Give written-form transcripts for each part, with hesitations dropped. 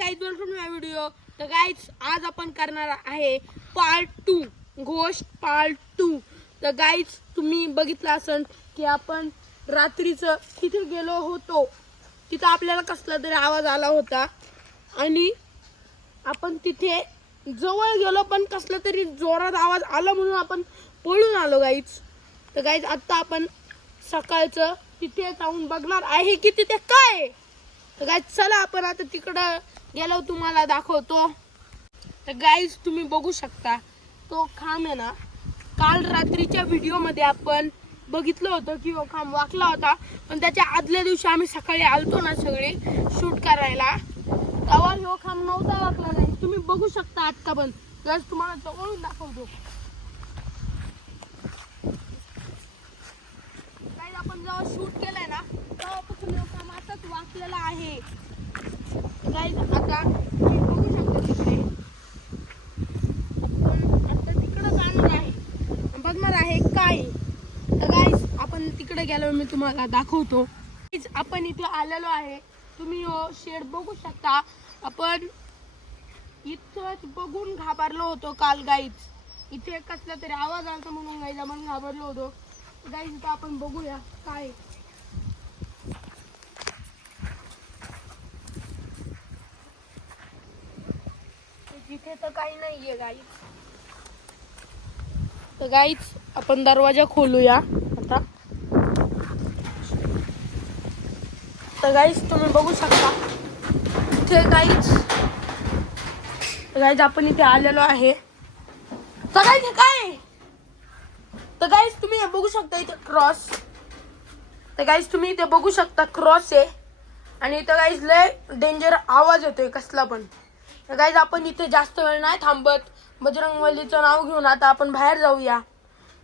Guys, welcome to my video. तर guys, आज आपण करणार आहे पार्ट 2, घोस्ट पार्ट 2। तर गाइस, तुम्ही बघितलं असेल की आपण रात्रीचं तिथे गेलो होतो। तिथे आपल्याला कसला तरी आवाज आला होता आणि आपण तिथे जवळ गेलो, पण कसला तरी जोरात आवाज आला म्हणून आपण पळून आलो गाइस। तर गाइस, आता आपण सकाळचं तिथे जाऊन बघणार आहे की तिथे काय आहे। तर गाइस, चला आपण आता तिकडं गेलो तुम्हाला दाखवतो। तर गाइस, तुम्ही बघू शकता तो खांब आहे ना, काल रात्रीच्या व्हिडिओ मध्ये आपण बघितलं होतं की तो खांब वाकला होता, पण त्याच्या आदल्या दिवशी आम्ही सकाळी आलतो ना सगळे शूट करायला, तेव्हा तो खांब नव्हता वाकला। नाही, तुम्ही बघू शकता आता पण। गाइस, तुम्हाला जवळून दाखवतो। गाइस, आपण जेव्हा शूट केलंय ना तेव्हापासून तो खांब असाच वाकलेला आहे। गाइस, आता तुम्ही बघू शकता तिकडे आपण आता तिकडे जाणार आहे, बघणार आहे काय। तर गाइस, आपण तिकडे गेलो, मी तुम्हाला दाखवतो। गाइस, आपण इथे आलेलो आहे, तुम्ही शेड बघू शकता। आपण इथंच बघून घाबरलो होतो काल गाइस। इथे कसला तरी आवाज आला म्हणून गाइस आपण घाबरलो होतो। गाइस, इथं आपण बघूया काय। तिथे तर काही नाहीये गाइस। तर गाइस, आपण दरवाजा खोलूया आता। तर गाइस, तुम्ही बघू शकता इथे गाइस। तर गाइस, आपण इथे आलेलो आहे। तर गाइस, हे काय आहे? तर गाइस, तुम्ही हे बघू शकता इथे क्रॉस। तर गाइस, तुम्ही इथे बघू शकता क्रॉस आहे आणि इथं गाइस लय डेंजर आवाज येतोय कसला पण। तर गाइस, आपण इथे जास्त वेळ नाही थांबत, बजरंगबलीचं नाव घेऊन आता आपण बाहेर जाऊया।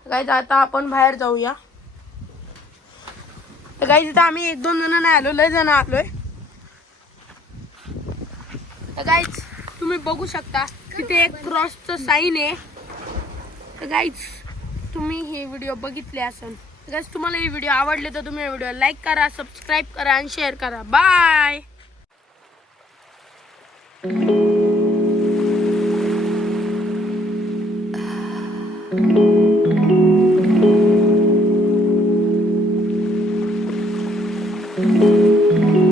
गाइस, आता आपण बाहेर जाऊया। तर गाइस, इथं आम्ही 1-2 जण नाही आलो, लय जण आलोय। तर गाइस, तुम्ही बघू शकता तिथे एक क्रॉसचं साईन आहे। तर गाइस, तुम्ही हे व्हिडिओ बघितले असेल। तर गाइस, तुम्हाला हे व्हिडिओ आवडले तर तुम्ही व्हिडिओ लाईक करा, सबस्क्राईब करा आणि शेअर करा। बाय।